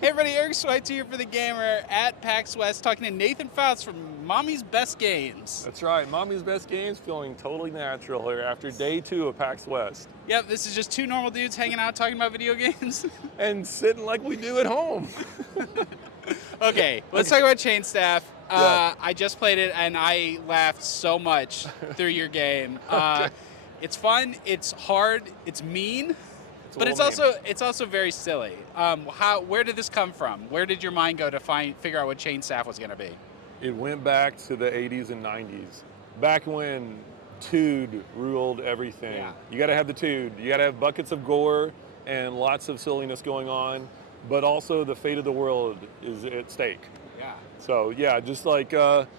Hey everybody, Eric Switzer here for The Gamer at PAX West, talking to Nathan Fouts from Mommy's Best Games. That's right, Mommy's Best Games, feeling totally natural here after day 2 of PAX West. Yep, this is just two normal dudes hanging out talking about video games. And sitting like we do at home. Okay, let's talk about ChainStaff. Yeah. I just played it and I laughed so much through your game. Okay. It's fun, it's hard, it's mean, but it's also very silly. Where did this come from? Where did your mind go to figure out what ChainStaff was going to be? It went back to the 80s and 90s, back when Tood ruled everything. Yeah. You gotta have the Tood, you gotta have buckets of gore and lots of silliness going on, but also the fate of the world is at stake. Yeah. So yeah, just like trying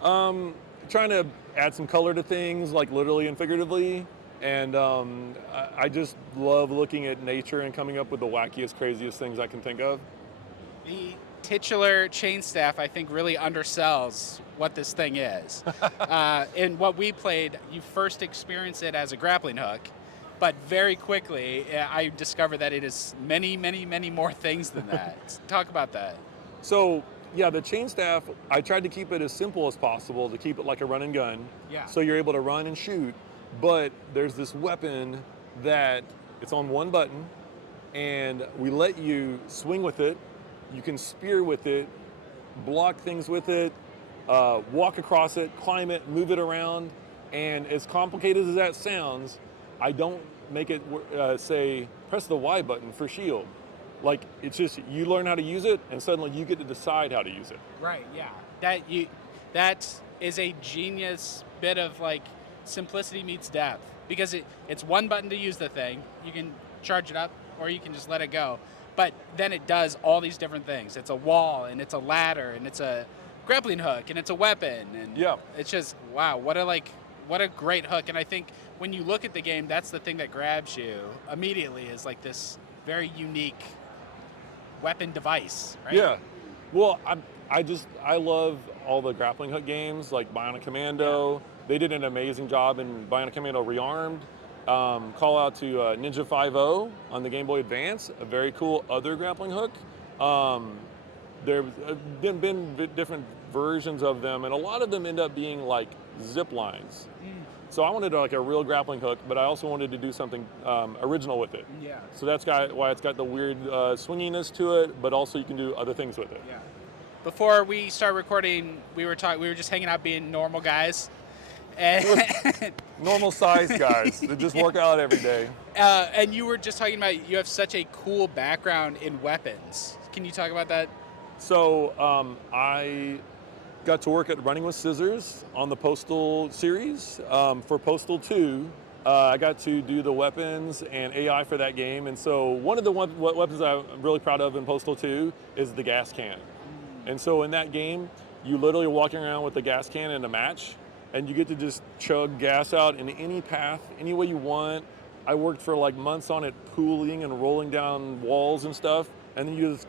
to add some color to things, like literally and figuratively. And I just love looking at nature and coming up with the wackiest, craziest things I can think of. The titular ChainStaff, I think, really undersells what this thing is. In what we played, you first experience it as a grappling hook, but very quickly I discovered that it is many, many, many more things than that. Talk about that. So yeah, the ChainStaff, I tried to keep it as simple as possible, to keep it like a run and gun. Yeah. So you're able to run and shoot, but there's this weapon that it's on one button, and we let you swing with it. You can spear with it, block things with it, walk across it, climb it, move it around. And as complicated as that sounds, I don't make it say, press the Y button for shield. Like, it's just, you learn how to use it, and suddenly you get to decide how to use it. Right, yeah. That is a genius bit of, like, simplicity meets depth. Because it's one button to use the thing. You can charge it up, or you can just let it go. But then it does all these different things. It's a wall, and it's a ladder, and it's a grappling hook, and it's a weapon. And yeah. It's just, wow, what a great hook. And I think when you look at the game, that's the thing that grabs you immediately, is like this very unique weapon device, right? Yeah. Well, I love all the grappling hook games, like Bionic Commando. Yeah. They did an amazing job in Bionic Commando Rearmed. Call out to Ninja 5.0 on the Game Boy Advance, a very cool other grappling hook. There have been different versions of them, and a lot of them end up being like zip lines. So I wanted like a real grappling hook, but I also wanted to do something original with it. Yeah. So that's why it's got the weird swinginess to it, but also you can do other things with it. Yeah. Before we start recording, we were just hanging out being normal guys. Normal sized guys that just work out every day. And you were just talking about you have such a cool background in weapons. Can you talk about that? So I got to work at Running with Scissors on the Postal series. For Postal 2, I got to do the weapons and AI for that game. And so one of the weapons I'm really proud of in Postal 2 is the gas can. And so in that game, you literally are walking around with the gas can in a match, and you get to just chug gas out in any path, any way you want. I worked for like months on it, pooling and rolling down walls and stuff, and then you just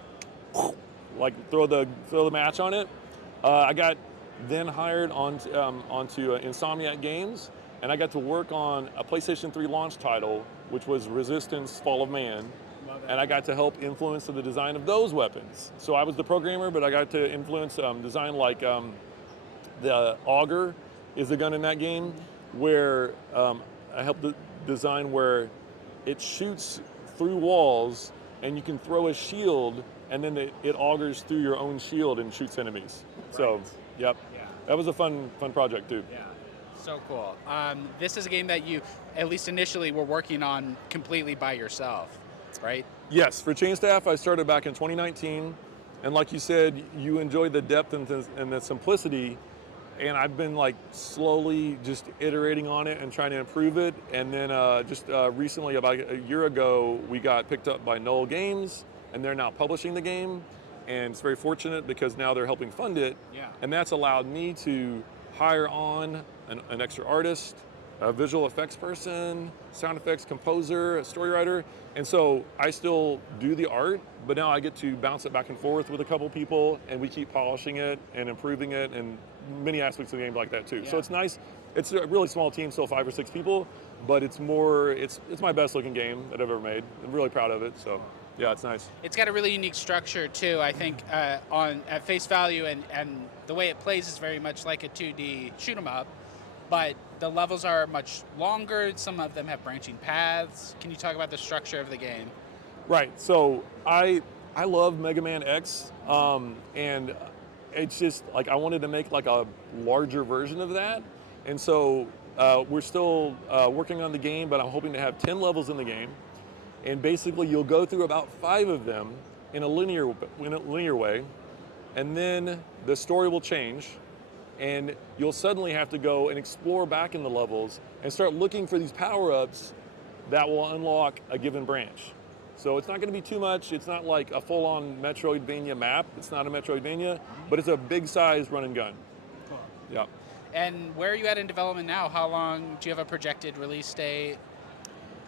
like throw the match on it. I got then hired onto Insomniac Games, and I got to work on a PlayStation 3 launch title, which was Resistance: Fall of Man. And I got to help influence the design of those weapons. So I was the programmer, but I got to influence design like the Auger is the gun in that game, where I helped design where it shoots through walls, and you can throw a shield, and then it augers through your own shield and shoots enemies. Right. So, yep, yeah. That was a fun project too. Yeah, so cool. This is a game that you, at least initially, were working on completely by yourself, right? Yes, for ChainStaff, I started back in 2019, and like you said, you enjoy the depth and the simplicity. And I've been like slowly just iterating on it and trying to improve it. And then recently, about a year ago, we got picked up by Knoll Games, and they're now publishing the game. And it's very fortunate because now they're helping fund it. Yeah. And that's allowed me to hire on an extra artist, a visual effects person, sound effects composer, a story writer. And so I still do the art, but now I get to bounce it back and forth with a couple people, and we keep polishing it and improving it, and many aspects of the game like that too. Yeah. So it's nice. It's a really small team, still 5 or 6 people, but it's my best looking game that I've ever made. I'm really proud of it. So Yeah, it's nice. It's got a really unique structure too. I think at face value and the way it plays is very much like a 2D shoot 'em up, but the levels are much longer. Some of them have branching paths. Can you talk about the structure of the game? Right. So I love Mega Man X, and it's just like I wanted to make like a larger version of that, and so we're still working on the game, but I'm hoping to have 10 levels in the game, and basically you'll go through about 5 of them in a linear way, and then the story will change, and you'll suddenly have to go and explore back in the levels and start looking for these power-ups that will unlock a given branch. So it's not going to be too much. It's not like a full-on Metroidvania map. It's not a Metroidvania, but it's a big-size run and gun. Cool. Yeah. And where are you at in development now? How long do you have a projected release date?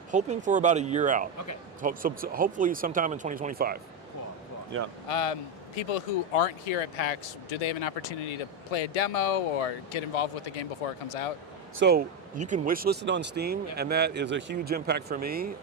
Hoping for about a year out. Okay. So hopefully sometime in 2025. Cool. Yeah. People who aren't here at PAX, do they have an opportunity to play a demo or get involved with the game before it comes out? So you can wishlist it on Steam, and that is a huge impact for me.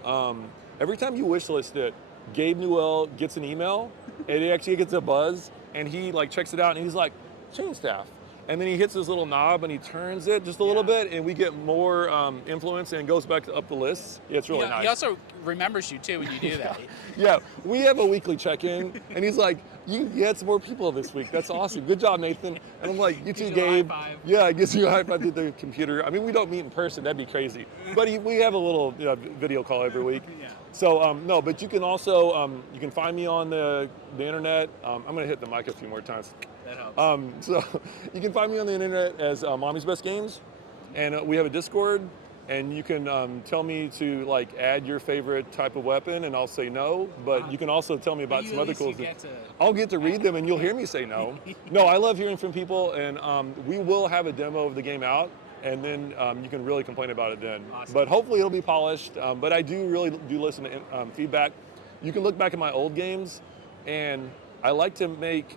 Every time you wishlist it, Gabe Newell gets an email, and he actually gets a buzz, and he like checks it out, and he's like, ChainStaff. And then he hits this little knob and he turns it just a little bit, and we get more influence, and it goes back up the list. Yeah, it's really nice. He also remembers you too when you do that. Yeah, we have a weekly check-in, and he's like, you had some more people this week. That's awesome. Good job, Nathan. And I'm like, you too, Gabe. High five. Yeah, I guess you a high five through the computer. I mean, we don't meet in person. That'd be crazy. But we have a little video call every week. Yeah. So, no, but you can also, you can find me on the internet. I'm going to hit the mic a few more times. That helps. So you can find me on the internet as Mommy's Best Games. And we have a Discord. And you can tell me to like add your favorite type of weapon, and I'll say no. But you can also tell me about some other cool things. I'll get to read them, and you'll hear me say no. No, I love hearing from people, and we will have a demo of the game out, and then you can really complain about it then. Awesome. But hopefully it'll be polished. But I really do listen to feedback. You can look back at my old games, and I like to make,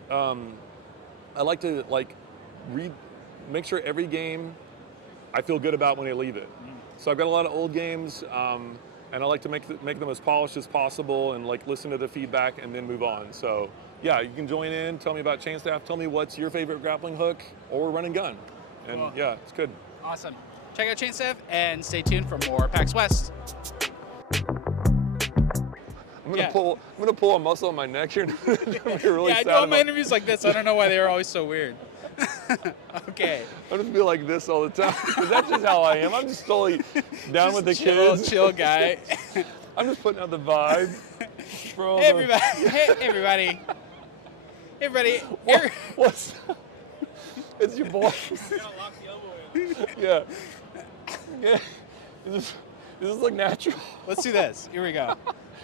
make sure every game I feel good about when I leave it. So I've got a lot of old games, and I like to make them as polished as possible, and like listen to the feedback and then move on. So yeah, you can join in, tell me about ChainStaff, tell me what's your favorite grappling hook or run and gun. And cool. Yeah, it's good. Awesome. Check out ChainStaff and stay tuned for more PAX West. I'm gonna pull a muscle on my neck here. Really I do all my interviews like this. I don't know why they were always so weird. Okay. I'll just be like this all the time, because that's just how I am. I'm just totally down with the kids. Chill guy. I'm just putting out the vibe. Hey everybody. What's it's your boy. Yeah. Does this look natural? Let's do this. Here we go.